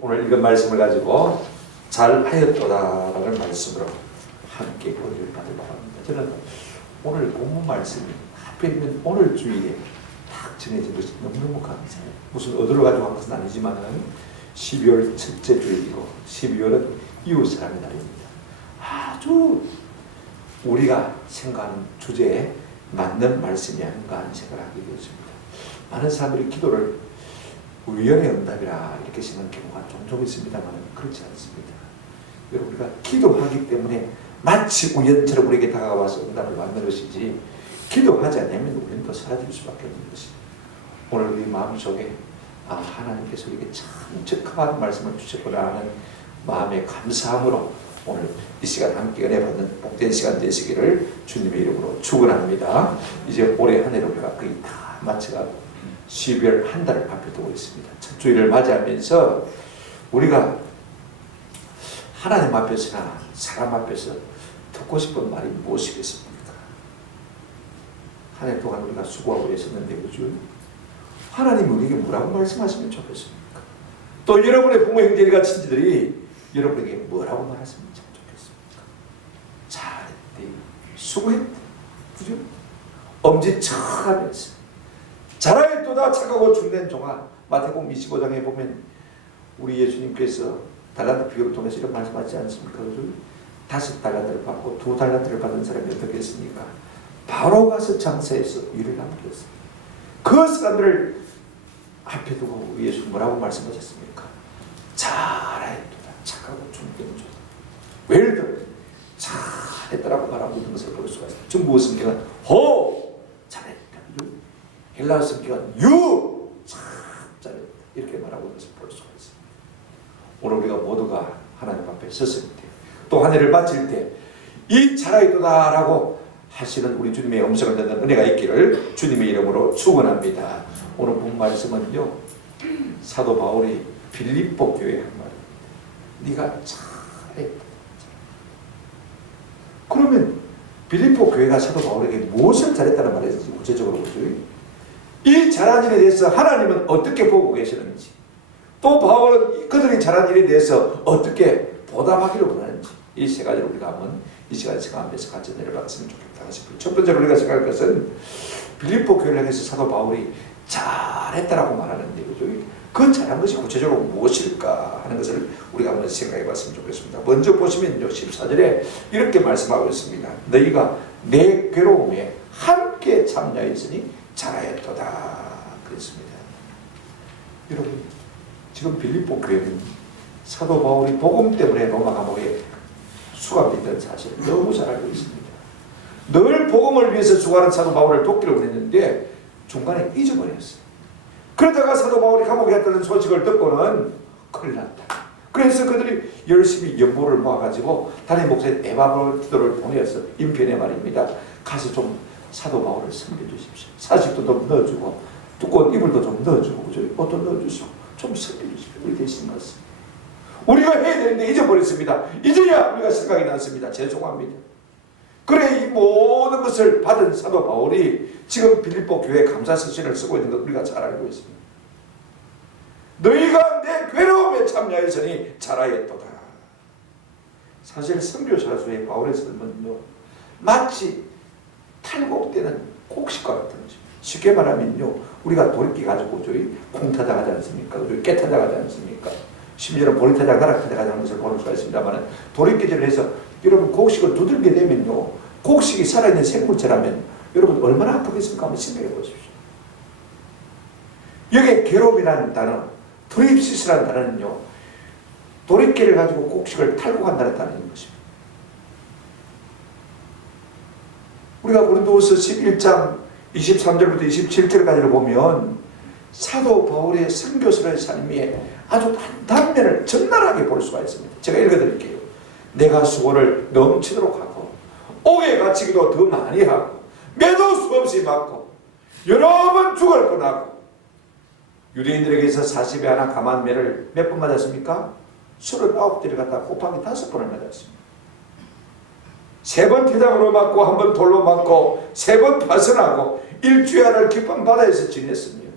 오늘 읽은 말씀을 가지고 잘하였도다라는 말씀으로 함께 권유를 받으려고 합니다. 저는 오늘 본문 말씀이 하필이면 오늘 주일에 딱 전해진 것이 너무너무 감사해요. 무슨 의도를 가지고 한 것은 아니지만은 12월 첫째 주일이고 12월은 이웃 사랑의 날입니다. 아주 우리가 생각하는 주제에 맞는 말씀이 아닌가 하는 생각을 하게 되었습니다. 많은 사람들이 기도를 우연의 응답이라 이렇게 생각하는 경우가 종종 있습니다만 그렇지 않습니다. 여러분, 우리가 기도하기 때문에 마치 우연처럼 우리에게 다가와서 응답을 받는 것이지, 기도하지 않으면 우연도 사라질 수밖에 없는 것입니다. 오늘 우리 마음속에 하나님께서 우리에게 참 적합한 말씀을 주셨구나 하는 마음의 감사함으로 오늘 이 시간 함께 은혜 받는 복된 시간 되시기를 주님의 이름으로 축원합니다. 이제 올해 한 해를 우리가 거의 다 마쳐가고 12월 한 달을 앞에 두고 있습니다. 첫 주일을 맞이하면서 우리가 하나님 앞에서나 사람 앞에서 듣고 싶은 말이 무엇이겠습니까? 한 해 동안 우리가 수고하고 있었는데, 그죠? 하나님이 우리에게 뭐라고 말씀하시면 좋겠습니까? 또 여러분의 부모, 형제들과 친지들이 여러분에게 뭐라고 말했으면 참 좋겠습니까? 잘했대, 수고했대, 그죠? 엄지척하면서 잘하였도다 착하고 중된 종아. 마태복음 25장에 보면 우리 예수님께서 달란트 비유를 통해서 이런 말씀하지 않습니까? 그죠? 5달란트를 받고 2달란트를 받은 사람이 어떻게 했습니까? 바로 가서 장사해서 일을 남겼어요. 그 사람들을 앞에 두고 예수 뭐라고 말씀하셨습니까? 잘하였도다 착하고 중된 종아. 웰던, 잘했다라고 말하고 있는 것을 볼 수가 있습니다. 중국어 성경은 호, 잘했다. 헬라어 성경은 유, 참 잘했다. 이렇게 말하고 있는 것을 볼 수가 있습니다. 오늘 우리가 모두가 하나님 앞에 섰을 때, 또 한 해를 마칠 때 이 잘하였도다라고 하시는 우리 주님의 음성을 듣는 은혜가 있기를 주님의 이름으로 축원합니다. 오늘 본 말씀은요, 사도 바울이 빌립보 교회에 한 말입니다. 네가 잘했다. 그러면 빌립보 교회가 사도 바울에게 무엇을 잘했다는 말이었는지 구체적으로 보죠. 이 잘한 일에 대해서 하나님은 어떻게 보고 계시는지, 또 바울은 그들이 잘한 일에 대해서 어떻게 보답하기를 원하는지, 이 세 가지를 우리가 한번 이 시간에 생각하면서 같이 내려봤으면 좋겠다 싶어요. 첫 번째로 우리가 생각할 것은 빌립보 교회를 향해서 사도 바울이 잘했다라고 말하는데, 그죠? 그 잘한 것이 구체적으로 무엇일까 하는 것을 우리가 한번 생각해 봤으면 좋겠습니다. 먼저 보시면요, 14절에 이렇게 말씀하고 있습니다. 너희가 내 괴로움에 함께 참여했으니 잘하였도다 그랬습니다. 여러분, 지금 빌립보 교회는 사도 바울이 복음 때문에 로마 감옥에 수감됐던 사실을 너무 잘 알고 있습니다. 늘 복음을 위해서 수고하는 사도 바울을 돕기로 했는데 중간에 잊어버렸어요. 그러다가 사도 바울이 감옥에 갔다는 소식을 듣고는 큰일 났다. 그래서 그들이 열심히 연보를 모아가지고 담임 목사인 에바브로티도를 보내서 인편에 말입니다. 가서 좀 사도 바울을 섬겨주십시오. 사식도 좀 넣어주고 두꺼운 이불도 좀 넣어주고, 그죠? 옷도 넣어주시고 좀 섬겨주십시오. 우리 대신 말씀. 우리가 해야 되는데 잊어버렸습니다. 이제야 우리가 생각이 났습니다. 죄송합니다. 그래, 이 모든 것을 받은 사도 바울이 지금 빌립보 교회 감사 서신을 쓰고 있는 것 우리가 잘 알고 있습니다. 너희가 내 괴로움에 참여하였으니 잘하였도다. 사실 선교사수의 바울의 삶은요, 마치 탈곡되는 곡식과 같은 것입니다. 쉽게 말하면요, 우리가 도리끼 가지고 저희 콩타자 가지 않습니까? 저희 깨타자 가지 않습니까? 심지어는 보리타자, 가락타자 가는 것을 볼 수가 있습니다만, 도리끼질을 해서 여러분 곡식을 두들게 되면요, 곡식이 살아있는 생물체라면 여러분 얼마나 아프겠습니까? 한번 생각해 보십시오. 여기에 괴로움이라는 단어, 트립시스라는 단어는요, 도리끼를 가지고 곡식을 탈곡한다는 단어인 것입니다. 우리가 고린도후서 11장 23절부터 27절까지를 보면 사도 바울의 선교사의 삶이 아주 한 단면을 적나라하게 볼 수가 있습니다. 제가 읽어드릴게요. 내가 수고를 넘치도록 하고 옥에 갇히기도 더 많이 하고 매도 수없이 맞고 여러 번 죽을 뻔하고, 유대인들에게서 40에 하나 감한 매를 몇 번 맞았습니까? 39대를 갖다 곱하기 5번을 맞았습니다. 3번 태장으로 맞고 1번 돌로 맞고 3번 파선하고 일주일을 깊은 바다에서 지냈습니다.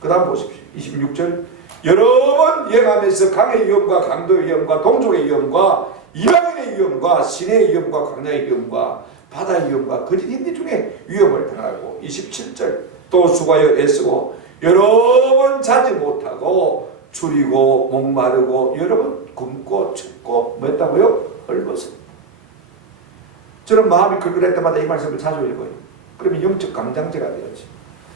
그 다음 보십시오. 26절 여러 번 여행하면서 강의 위험과 강도의 위험과 동족의 위험과 이방인의 위험과 시내의 위험과 광야의 위험과 바다의 위험과 거짓 인디 중에 위험을 당하고 27절 또 수고하여 애쓰고 여러 번 자지 못하고 줄이고 목마르고 여러 번 굶고 춥고 뭐 했다고요? 헐벗어. 저는 마음이 걸걸할 때마다 이 말씀을 자주 읽어요. 그러면 영적 강장제가 되었지.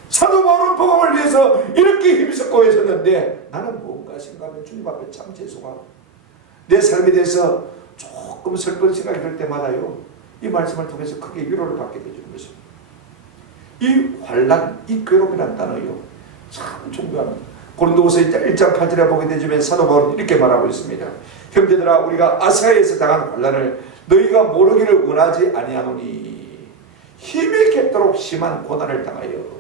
사도 바울은 복음을 위해서 이렇게 힘썼고 애썼는데 나는 뭔가 생각하면 주님 앞에 참 죄송하고 내 삶에 대해서 조금 슬픈 생각이 들 때마다요 이 말씀을 통해서 크게 위로를 받게 되는 것입니다. 이 환난, 이 괴로움이라는 단어요 참 중요합니다. 고린도후서 1장 8절에 보게 되지만 사도 바울은 이렇게 말하고 있습니다. 형제들아 우리가 아시아에서 당한 환난을 너희가 모르기를 원하지 아니하노니 힘이 겠도록 심한 고난을 당하여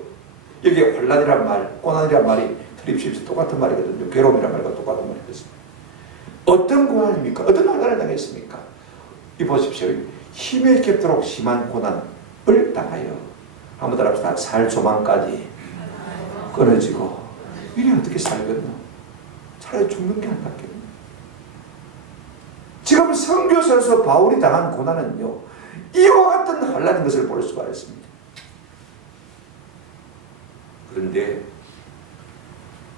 여기에 환난이란 말, 고난이란 말이 틀림없이 똑같은 말이거든요. 괴로움이란 말과 똑같은 말이거든요. 어떤 고난입니까? 어떤 환난을 당했습니까? 이 보십시오. 힘에 겹도록 심한 고난을 당하여 한번 따라합시다. 살 조망까지 끊어지고 이래 어떻게 살겠노? 차라리 죽는 게 낫겠네. 지금 선교서에서 바울이 당한 고난은요 이와 같은 환난인 것을 볼 수가 있습니다. 그런데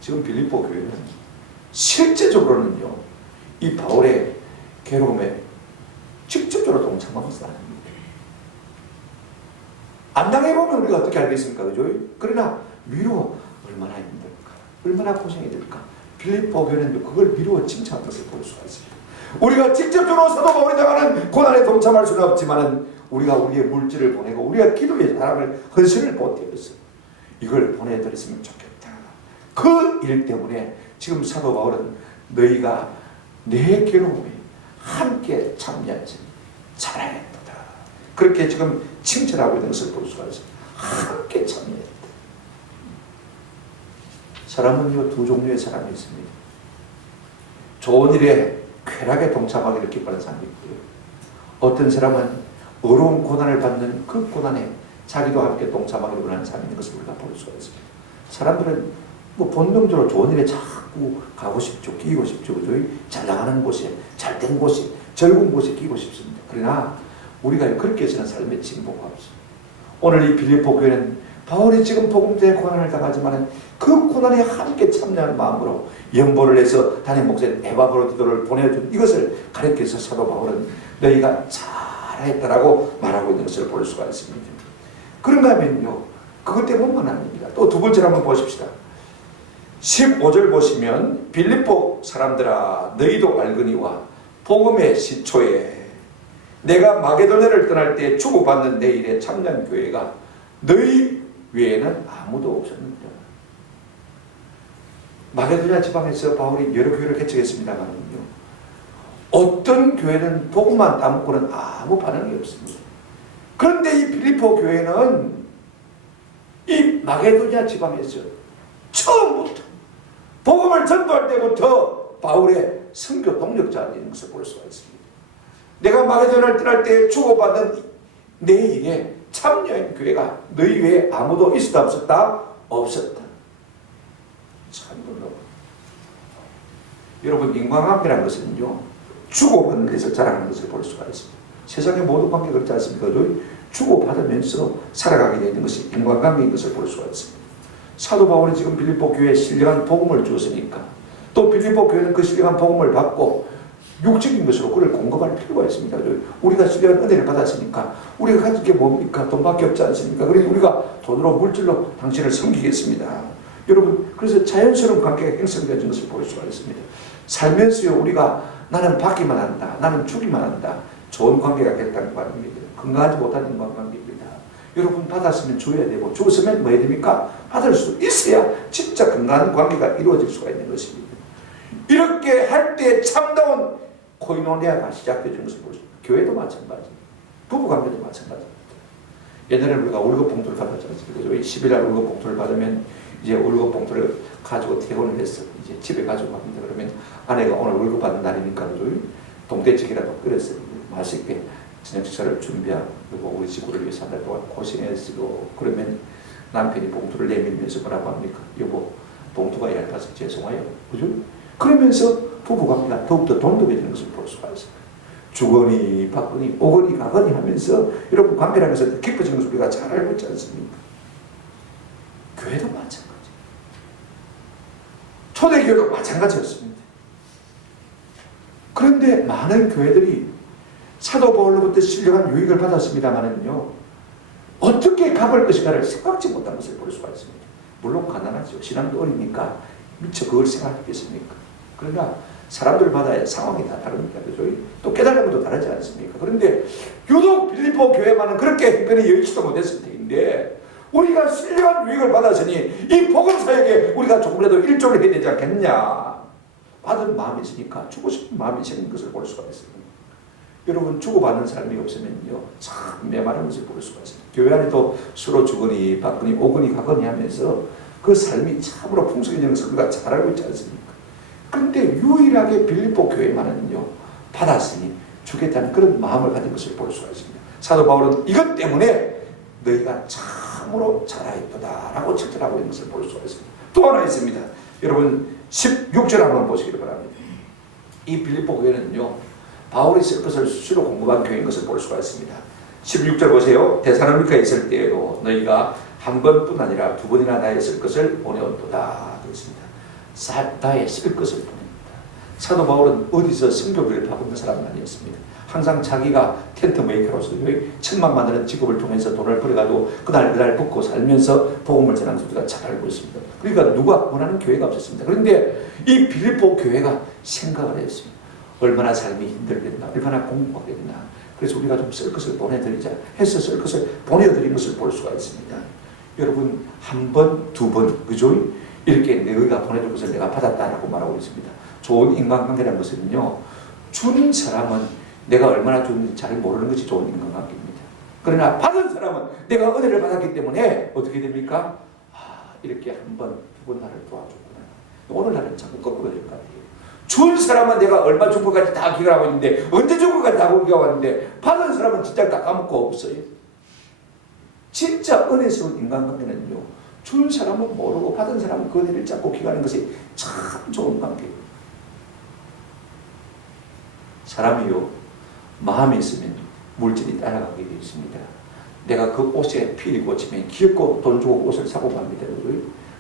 지금 빌립보 교회는 실제적으로는요 이 바울의 괴로움에 직접적으로 동참하고 있습니다. 안 당해보면 우리가 어떻게 알겠습니까? 그죠? 그러나 미루어 얼마나 힘들까? 얼마나 고생이 될까? 빌립보 교회는 그걸 미루어 칭찬한 것을 볼 수가 있습니다. 우리가 직접적으로 사도 바울이 당하는 고난에 동참할 수는 없지만 우리가 우리의 물질을 보내고 우리가 기도의 사람을 헌신을 보태어서 이걸 보내드렸으면 좋겠다. 그 일 때문에 지금 사도 바울은 너희가 내 괴로움에 함께 참여하지 잘하였다. 그렇게 지금 칭찬하고 있는 것을 볼 수가 있습니다. 함께 참여했다. 사람은요 두 종류의 사람이 있습니다. 좋은 일에 쾌락에 동참하기를 기뻐하는 사람이 있고요. 어떤 사람은 어려운 고난을 받는 그 고난에 자기도 함께 동참하기를 원하는 사람이 있는 것을 우리가 볼 수가 있습니다. 사람들은 뭐 본능적으로 좋은 일에 자꾸 가고 싶죠. 끼고 싶죠. 그죠? 잘 나가는 곳에, 잘 된 곳에, 젊은 곳에 끼고 싶습니다. 그러나 우리가 그렇게 해서는 삶의 진보가 없어요. 오늘 이 빌립보 교회는 바울이 지금 복음 때문에 고난을 당하지만 그 고난에 함께 참여하는 마음으로 연보를 해서 담임 목사님 에바브로디도를 보내준 이것을 가르쳐서 사도 바울은 너희가 잘했다라고 말하고 있는 것을 볼 수가 있습니다. 그런가 하면요 그것 때문만 아닙니다. 또 두 번째로 한번 보십시다. 15절 보시면 빌립보 사람들아 너희도 알거니와 복음의 시초에 내가 마게도냐를 떠날 때 주고받는 내 일에 참여한 교회가 너희 외에는 아무도 없었는데 마게도냐 지방에서 바울이 여러 교회를 개척했습니다만요 어떤 교회는 복음만 따먹고는 아무 반응이 없습니다. 그런데 이 빌립보 교회는 이 마게도냐 지방에서 처음부터 복음을 전도할 때부터 바울의 선교 동력자인 것을 볼 수가 있습니다. 내가 마게도냐를 떠날 때 주고받는 내 일에 참여한 교회가 너희 외에 아무도 있었다 없었다? 없었다. 참 놀라워. 여러분 인간관계라는 것은요 주고받는 데서 자라는 것을 볼 수가 있습니다. 세상의 모든 관계가 그렇지 않습니까? 주고받으면서 살아가게 되는 것이 인간관계인 것을 볼 수가 있습니다. 사도 바울이 지금 빌립보 교회에 신령한 복음을 주었으니까 또 빌립보 교회는 그 신령한 복음을 받고 육적인 것으로 그를 공급할 필요가 있습니다. 우리가 신령한 은혜를 받았으니까 우리가 가진 게 뭡니까? 돈밖에 없지 않습니까? 그래서 우리가 돈으로 물질로 당신을 섬기겠습니다. 여러분 그래서 자연스러운 관계가 형성되는 것을 볼 수가 있습니다. 살면서요 우리가 나는 받기만 한다. 나는 주기만 한다. 좋은 관계가 됐다는 관계입니다. 건강하지 못한 인간관계입니다. 여러분 받았으면 줘야 되고 주었으면 뭐 해야 됩니까? 받을 수 있어야 진짜 건강한 관계가 이루어질 수가 있는 것입니다. 이렇게 할 때 참다운 코이노니아가 시작되는 것을 보십시오. 교회도 마찬가지입니다. 부부관계도 마찬가지입니다. 옛날에 우리가 월급 봉투를 받았지 않습니까? 10일날 월급 봉투를 받으면 이제 월급 봉투를 가지고 퇴근을 해서 이제 집에 가지고 갑니다. 그러면 아내가 오늘 월급 받는 날이니까 동태찌개라도 끓여서 맛있게 저녁 식사를 준비하고 우리 식구를 위해서 한 달 동안 고생했고 그러면 남편이 봉투를 내밀면서 뭐라고 합니까? 여보 봉투가 얇아서 죄송해요. 그죠? 그러면서 부부관계가 더욱더 돈독해지는 것을 볼 수가 있습니다. 주거니 받거니 오거니 가거니 하면서 여러분 관계라는 것은 깊어지는 것을 우리가 잘 알고 있지 않습니까? 교회도 마찬가지. 초대교회도 마찬가지였습니다. 그런데 많은 교회들이 사도 바울로부터 신령한 유익을 받았습니다만은요, 어떻게 갚을 것인가를 생각지 못한 것을 볼 수가 있습니다. 물론 가난하죠. 신앙도 어리니까 미처 그걸 생각했겠습니까? 그러나 사람들마다 상황이 다 다릅니다. 그죠? 또 깨달은 것도 다르지 않습니까? 그런데 유독 빌립보 교회만은 그렇게 형편이 여의치도 못했을 텐데 우리가 신령한 유익을 받았으니 이 복음 사역에 우리가 조금이라도 일조를 해야 되지 않겠냐. 받은 마음이 있으니까 주고 싶은 마음이 생긴 것을 볼 수가 있습니다. 여러분 주고받는 삶이 없으면요 참 메마른 것을 볼 수가 있습니다. 교회 안에도 서로 주거니 받거니 오거니 가거니 하면서 그 삶이 참으로 풍성해지는 것을 우리가 잘 알고 있지 않습니까? 그런데 유일하게 빌립보 교회만은요 받았으니 주겠다는 그런 마음을 가진 것을 볼 수가 있습니다. 사도 바울은 이것 때문에 너희가 참으로 잘하였다 라고 칭찬하고 있는 것을 볼 수가 있습니다. 또 하나 있습니다. 여러분 16절 한번 보시기를 바랍니다. 이 빌립보 교회는요 바울이 쓸 것을 수시로 공급한 교회인 것을 볼 수가 있습니다. 16절 보세요. 데살로니가에 있을 때에도 너희가 한 번뿐 아니라 두 번이나 나의 쓸 것을 보내었도다 그랬습니다. 나의 쓸 것을 보냅니다. 사도 바울은 어디서 성교비를 받는 사람은 아니었습니다. 항상 자기가 텐트 메이커로서 1,000만 원의 직업을 통해서 돈을 벌어가지고 그날 붙고 살면서 복음을 전하는 것을 잘 알고 있습니다. 그러니까 누가 원하는 교회가 없었습니다. 그런데 이 빌립보 교회가 생각을 했습니다. 얼마나 삶이 힘들겠나, 얼마나 공부하겠나. 그래서 우리가 좀 쓸 것을 보내드리자 해서 쓸 것을 보내드리는 것을 볼 수가 있습니다. 여러분 한 번, 두 번, 그죠? 이렇게 너희가 보내줄 것을 내가 받았다라고 말하고 있습니다. 좋은 인간관계라는 것은요, 준 사람은 내가 얼마나 줬는지 잘 모르는 것이 좋은 인간관계입니다. 그러나 받은 사람은 내가 은혜를 받았기 때문에 어떻게 됩니까? 이렇게 한 번, 두 번 나를 도와줬구나. 오늘날은 자꾸 거꾸로 될 것 같아요. 준 사람은 내가 얼마 준 것까지 다 기억하고 있는데 언제 준 것까지 다 기억하고 있는데 받은 사람은 진짜 다 까먹고 없어요. 진짜 은혜스러운 인간관계는요, 준 사람은 모르고 받은 사람은 그 은혜를 잡고 기억하는 것이 참 좋은 관계예요. 사람이요 마음이 있으면 물질이 따라가게 되어 있습니다. 내가 그 옷에 필이 꽂히면 귀엽고 돈 주고 옷을 사고 맙니다.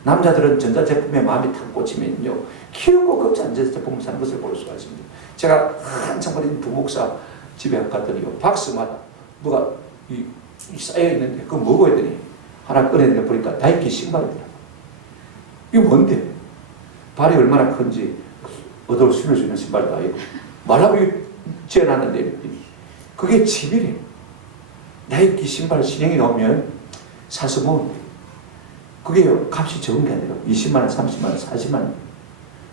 남자들은 전자제품에 마음이 탁 꽂히면요 귀엽고 그 전자제품을 사는 것을 볼 수가 있습니다. 제가 한참 어린 부목사 집에 갔더니요 박스마다 누가 쌓여있는데 그거 뭐고 했더니 하나 꺼내내 보니까 나이키 신발이더라고요. 이거 뭔데? 발이 얼마나 큰지 얻어 신을 수 있는 신발도 아니고 말하고 지어놨는데 그게 집이래요. 나이키 신발 신형이 나오면 사서 먹으면 돼요. 그게 값이 적은 게 아니라 20만원, 30만원, 40만원.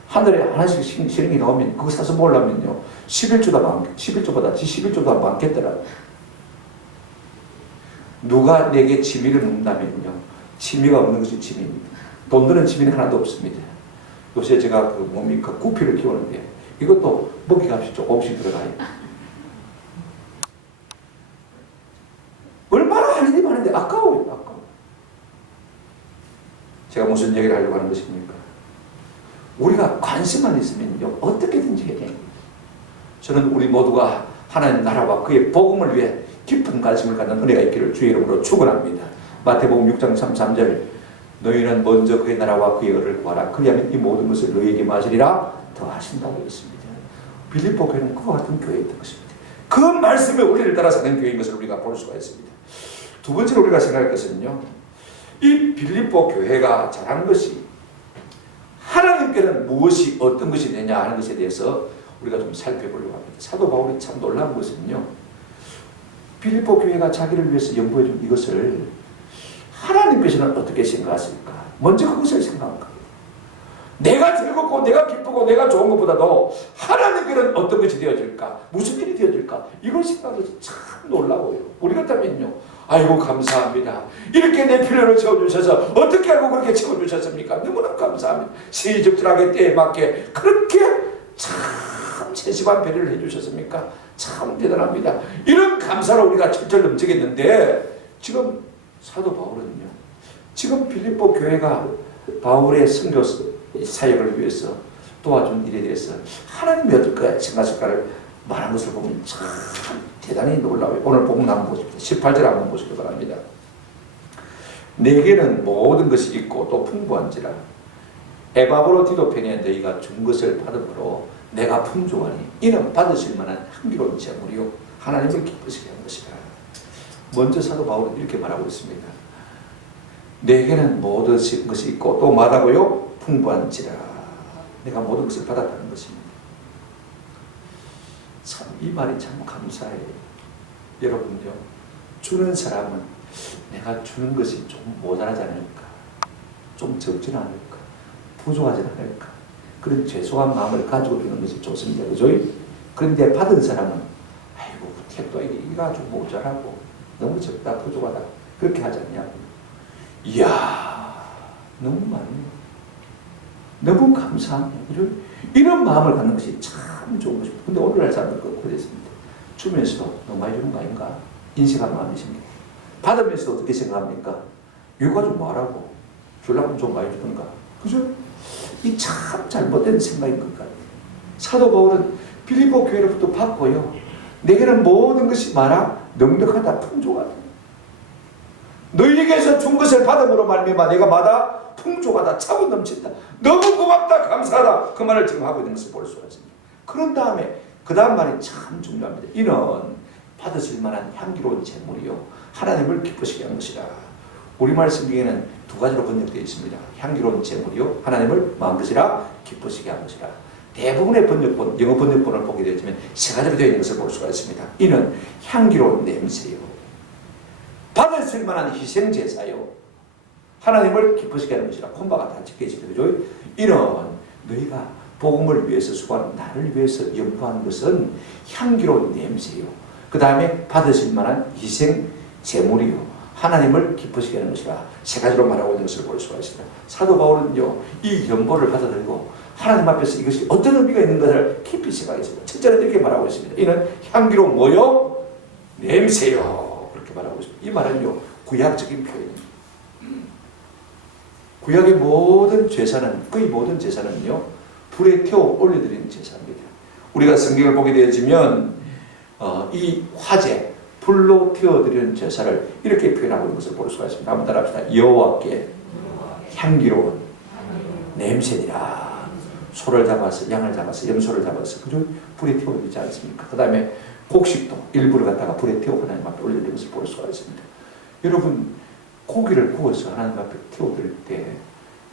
하늘에 하나씩 신형이 나오면 그거 사서 먹으려면요 11조보다 11조도 많겠더라고요. 누가 내게 취미를 묻는다면요 취미가 없는 것이 취미입니다. 돈 드는 취미는 하나도 없습니다. 요새 제가 그 뭡니까 구피를 키우는데 이것도 먹이값이 조금씩 들어가요. 얼마나 할 일이 많은데 아까워요. 아까워. 제가 무슨 얘기를 하려고 하는 것입니까? 우리가 관심만 있으면요 어떻게든지 해야 됩니다. 저는 우리 모두가 하나님 나라와 그의 복음을 위해 깊은 관심을 갖는 은혜가 있기를 주의 이름으로 축원합니다. 마태복음 6장 33절 너희는 먼저 그의 나라와 그의 의를 구하라. 그리하면 이 모든 것을 너희에게 마시리라 더하신다고 했습니다. 빌립보 교회는 그와 같은 교회였던 것입니다. 그 말씀의 원리를 따라 사는 교회인 것을 우리가 볼 수가 있습니다. 두 번째로 우리가 생각할 것은요 이 빌립보 교회가 잘한 것이 하나님께는 무엇이 어떤 것이 되냐 하는 것에 대해서 우리가 좀 살펴보려고 합니다. 사도 바울이 참 놀라운 것은요 빌립보 교회가 자기를 위해서 연구해 준 이것을 하나님께서는 어떻게 생각하실까? 먼저 그것을 생각한 거예요. 내가 즐겁고 내가 기쁘고 내가 좋은 것보다도 하나님께는 어떤 것이 되어질까? 무슨 일이 되어질까? 이걸 생각해서 참 놀라워요. 우리 같다면요 아이고 감사합니다. 이렇게 내 필요를 채워주셔서 어떻게 알고 그렇게 채워주셨습니까? 너무나 감사합니다. 시적절하게 때에 맞게 그렇게 참 세심한 배려를 해주셨습니까? 참 대단합니다. 이런 감사로 우리가 철철 넘치겠는데 지금 사도 바울은요 지금 빌립보 교회가 바울의 선교 사역을 위해서 도와준 일에 대해서 하나님이 어떨까 생각할까를 말한 것을 보면 참 대단히 놀라워요. 오늘 본문 한번 보십시오. 18절 한번 보시기 바랍니다. 내게는 모든 것이 있고 또 풍부한지라 에바브로디도펜에 너희가 준 것을 받음으로 내가 풍족하니 이는 받으실 만한 향기로운 제물이요 하나님을 기쁘시게 한 것이라. 먼저 사도 바울은 이렇게 말하고 있습니다. 내게는 모든 것이 있고 또 마다고요 풍부한지라. 내가 모든 것을 받았다는 것입니다. 참 이 말이 참 감사해요. 여러분요, 주는 사람은 내가 주는 것이 좀 모자라지 않을까, 좀 적진 않을까, 부족하지 않을까, 그런 죄송한 마음을 가지고 있는 것이 좋습니다. 그죠? 그런데 받은 사람은 아이고 택도 이가 좀 모자라고 너무 적다 부족하다 그렇게 하지 않냐고. 이야 너무 많네요. 너무 감사합니다. 이런 마음을 갖는 것이 참 좋은 것입니다. 근데 오늘날 사람들 거꾸로 됐습니다. 주면서도 너무 많이 주는 거 아닌가 인식한 마음이 생겨요. 받으면서도 어떻게 생각합니까? 이거 가지고 뭐하라고 주려면 좀 많이 주던가. 그죠? 이 참 잘못된 생각인 것 같아요. 사도 바울은 빌립보 교회로부터 받고요. 내게는 모든 것이 많아 넉넉하다 풍족하다. 너희에게서 준 것을 받음으로 말미암아 내가 마다 풍족하다 차고 넘친다. 너무 고맙다 감사하다. 그 말을 지금 하고 있는 것을 볼 수가 있습니다. 그런 다음에 그 다음 말이 참 중요합니다. 이는 받으실 만한 향기로운 제물이요 하나님을 기쁘시게 한 것이라. 우리말 성경에는 두 가지로 번역되어 있습니다. 향기로운 제물이요 하나님을 마음껏이라 기쁘시게 한 것이라. 대부분의 번역본, 영어 번역본을 보게 되면 세 가지로 되어 있는 것을 볼 수가 있습니다. 이는 향기로운 냄새요 받으실 만한 희생제사요 하나님을 기쁘시게 하는 것이라. 콤바가 다 적혀있습니다. 그죠? 이는 너희가 복음을 위해서 수고하는 나를 위해서 연구한 것은 향기로운 냄새요 그 다음에 받으실 만한 희생제물이요 하나님을 기쁘시게 하는 것이라. 세 가지로 말하고 있는 것을 볼 수가 있습니다. 사도 바울은요 이 연보를 받아들이고 하나님 앞에서 이것이 어떤 의미가 있는 것을 깊이 생각했습니다. 첫째는 이렇게 말하고 있습니다. 이는 향기로운 뭐요? 냄새요. 그렇게 말하고 있습니다. 이 말은요 구약적인 표현입니다. 구약의 모든 제사는 거의 모든 제사는요 불에 태워 올려드리는 제사입니다. 우리가 성경을 보게 되어지면 이 화제 불로 태워드리는 제사를 이렇게 표현하고 있는 것을 볼 수가 있습니다. 한번 따라합시다. 여호와께 향기로운 냄새니라. 소를 잡아서 양을 잡아서 염소를 잡아서 그죠? 불에 태워드리지 않습니까? 그 다음에 곡식도 일부를 갖다가 불에 태워 하나님 앞에 올려드리는 것을 볼 수가 있습니다. 여러분 고기를 구워서 하나님 앞에 태워드릴 때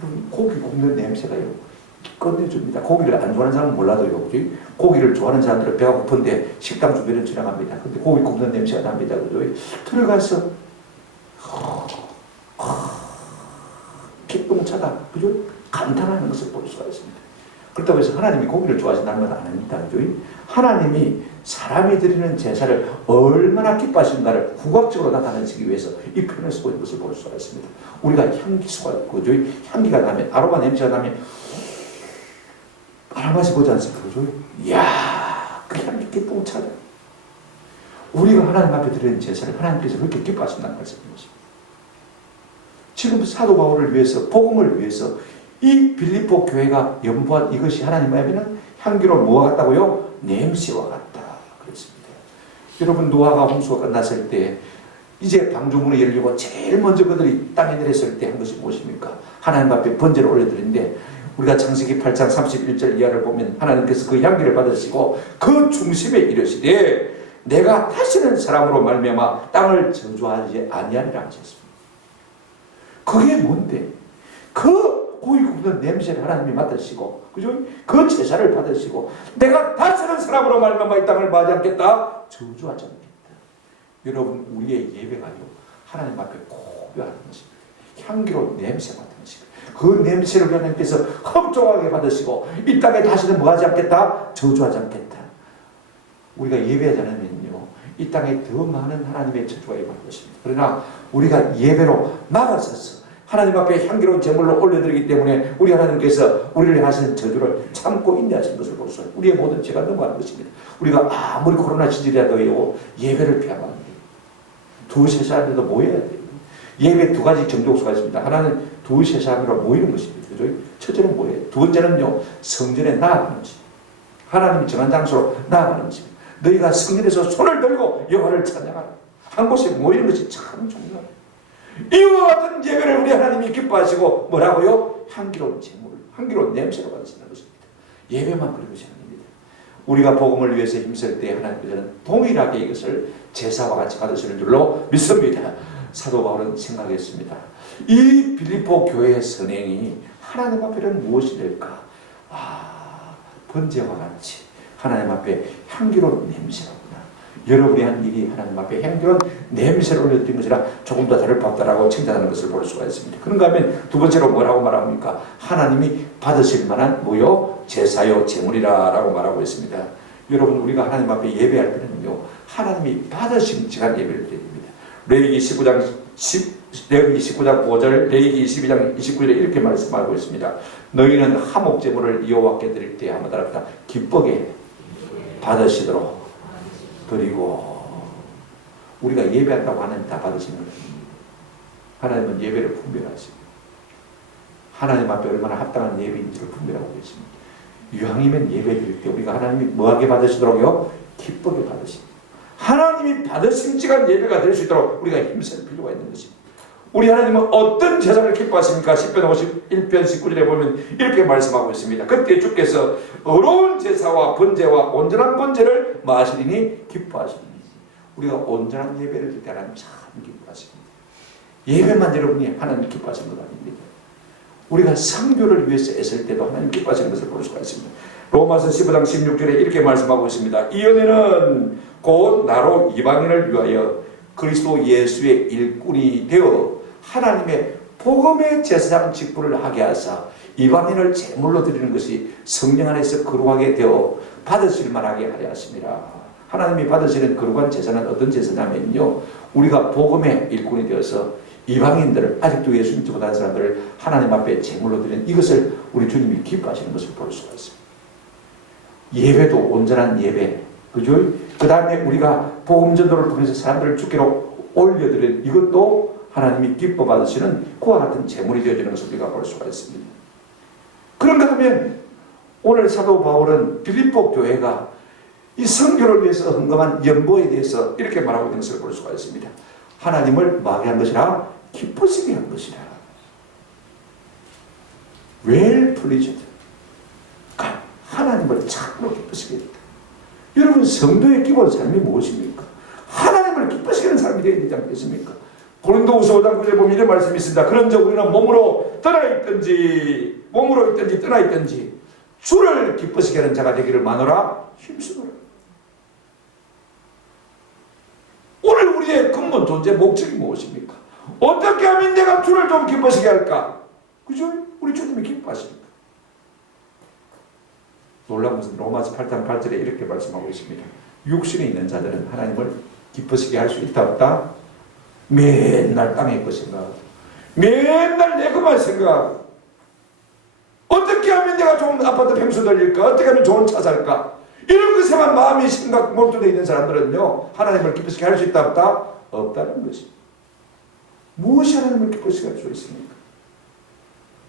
여러분 고기 굽는 냄새가요 끝내줍니다. 고기를 안 좋아하는 사람은 몰라도요. 그치? 고기를 좋아하는 사람들은 배가 고픈데 식당 주변을 지나갑니다. 근데 고기 굽는 냄새가 납니다. 그죠? 들어가서 기똥차다. 그죠? 감탄하는 것을 볼 수가 있습니다. 그렇다고 해서 하나님이 고기를 좋아하신다는 건 아닙니다. 그죠? 하나님이 사람이 드리는 제사를 얼마나 기뻐하시는가를 국악적으로 나타내시기 위해서 이 표현을 쓰고 있는 것을 볼 수가 있습니다. 우리가 향기수가 있고, 그죠? 향기가 나면, 아로마 냄새가 나면 바람맛이 보지 않습니까? 그죠? 이야, 그 향기 기똥차다. 우리가 하나님 앞에 드리는 제사를 하나님께서 그렇게 기뻐하신다는 말씀입니다. 지금 사도 바울을 위해서, 복음을 위해서 이 빌립보 교회가 연구한 이것이 하나님 앞에는 향기로 뭐와 같다고요? 냄새와 같다. 그랬습니다. 여러분 노아가 홍수가 끝났을 때 이제 방주문이 열리고 제일 먼저 그들이 땅에 내렸을 때 한 것이 무엇입니까? 하나님 앞에 번제를 올려드리는데 우리가 창세기 8장 31절 이하를 보면 하나님께서 그 향기를 받으시고 그 중심에 이르시되 내가 다시는 사람으로 말미암아 땅을 저주하지 아니하리라 하셨습니다. 그게 뭔데? 그 고기 굽는 냄새를 하나님이 맡으시고, 그죠? 그 제사를 받으시고, 내가 다스는 사람으로 말미암아 이 땅을 맞지 않겠다, 저주하지 않겠다. 여러분, 우리의 예배가요, 하나님 앞에 고백하는 것입니다. 향기로운 냄새 같은 것입니다. 그 냄새를 하나님께서 흡족하게 받으시고, 이 땅에 다시는 뭐하지 않겠다, 저주하지 않겠다. 우리가 예배하지 않으면요, 이 땅에 더 많은 하나님의 저주가 임할 것입니다. 그러나 우리가 예배로 나가서서 하나님 앞에 향기로운 제물로 올려드리기 때문에 우리 하나님께서 우리를 하시는 저주를 참고 인내하신 것을 볼 수 있습니다. 우리의 모든 죄가 넘어가는 것입니다. 우리가 아무리 코로나 시절이라도 예배를 피하면 안 돼요. 두세 사람들도 모여야 돼요. 예배 두 가지 정독수가 있습니다. 하나는 두세 사람으로 모이는 것입니다. 그죠? 첫째는 뭐예요? 두 번째는요, 성전에 나아가는 집. 하나님이 정한 장소로 나아가는 집. 너희가 성전에서 손을 들고 여호와를 찬양하라. 한 곳에 모이는 것이 참 중요해요. 이와 같은 예배를 우리 하나님이 기뻐하시고 뭐라고요? 향기로운 제물, 향기로운 냄새로 받으시는 것입니다. 예배만 그런 것이 아닙니다. 우리가 복음을 위해서 힘쓸 때 하나님께서는 동일하게 이것을 제사와 같이 받으시는 줄로 믿습니다. 사도 바울은 생각했습니다. 이 빌립보 교회의 선행이 하나님 앞에는 무엇이 될까? 번제와 같이 하나님 앞에 향기로운 냄새로구나. 여러분이 한 일이 하나님 앞에 향기로운 냄새를 올려드린 것이라 조금 더 다를 법다라고 칭찬하는 것을 볼 수가 있습니다. 그런가 하면 두 번째로 뭐라고 말합니까? 하나님이 받으실 만한 뭐요? 제사요 제물이라고 말하고 있습니다. 여러분, 우리가 하나님 앞에 예배할 때는요, 하나님이 받으심직한 예배를 드려야 됩니다. 레위기 19장 5절, 레위기 22장 29절에 이렇게 말씀하고 있습니다. 너희는 화목 제물을 여호와께 드릴 때 하마다 기쁘게 받으시도록 드리고. 우리가 예배한다고 하나님 다 받으시는 거예요. 하나님은 예배를 분별하시고 하나님 앞에 얼마나 합당한 예배인지를 분별하고 계십니다. 이왕이면 예배 드릴 때 우리가 하나님이 뭐하게 받으시도록요? 기쁘게 받으십니다. 하나님이 받으심직한 예배가 될 수 있도록 우리가 힘쓸 필요가 있는 것입니다. 우리 하나님은 어떤 제사를 기뻐하십니까? 10편 51편 19절에 보면 이렇게 말씀하고 있습니다. 그때 주께서 어려운 제사와 번제와 온전한 번제를 마시리니 기뻐하시니. 우리가 온전한 예배를 드릴 때 하나님 참 기뻐하십니다. 예배만 여러분이 하나님 기뻐하시는 것 아닙니다. 우리가 성교를 위해서 애쓸 때도 하나님 기뻐하시는 것을 볼 수가 있습니다. 로마서 15장 16절에 이렇게 말씀하고 있습니다. 이 은혜는 곧 나로 이방인을 위하여 그리스도 예수의 일꾼이 되어 하나님의 복음의 제사장 직분을 하게 하사 이방인을 제물로 드리는 것이 성령 안에서 거룩하게 되어 받으실 만하게 하려 하십니다. 하나님이 받으시는 거룩한 제사는 어떤 제사냐면요, 우리가 복음의 일꾼이 되어서 이방인들을, 아직도 예수 믿지 못하는 사람들을 하나님 앞에 제물로 드리는 이것을 우리 주님이 기뻐하시는 것을 볼 수가 있습니다. 예배도 온전한 예배, 그죠? 그 다음에 우리가 복음 전도를 통해서 사람들을 주께로 올려드리는 이것도 하나님이 기뻐 받으시는 그와 같은 제물이 되어지는 것을 우리가 볼 수가 있습니다. 그런가 하면 오늘 사도 바울은 빌립보 교회가 이 선교를 위해서 헌금한 연보에 대해서 이렇게 말하고 있는 것을 볼 수가 있습니다. 하나님을 뭐하게 한 것이라? 기쁘시게 한 것이라. well pleased. 하나님을 참으로 기쁘시게 했다. 여러분, 성도의 기본 삶이 무엇입니까? 하나님을 기쁘시게 하는 삶이 되어야 되지 않겠습니까? 고린도후서 5장 9절에 보면 이런 말씀이 있습니다. 그런즉 우리는 몸으로 있든지 떠나 있든지 주를 기쁘시게 하는 자가 되기를 마노라 힘쓰노라. 오늘 우리의 근본 존재 목적이 무엇입니까? 어떻게 하면 내가 주를 좀 기쁘시게 할까? 그죠? 우리 주님이 기뻐하십니까? 놀라운 것은 로마서 8장 8절에 이렇게 말씀하고 있습니다. 육신에 있는 자들은 하나님을 기쁘시게 할 수 있다 없다? 맨날 땅의 것 생각하고 맨날 내 것만 생각하고 어떻게 하면 내가 좋은 아파트 평수 돌릴까? 어떻게 하면 좋은 차 살까? 이런 것에만 마음이 생각 몰두되어 있는 사람들은요, 하나님을 기쁘시게 할 수 있다 없다? 없다는 것입니다. 무엇이 하나님을 기쁘시게 할 수 있습니까?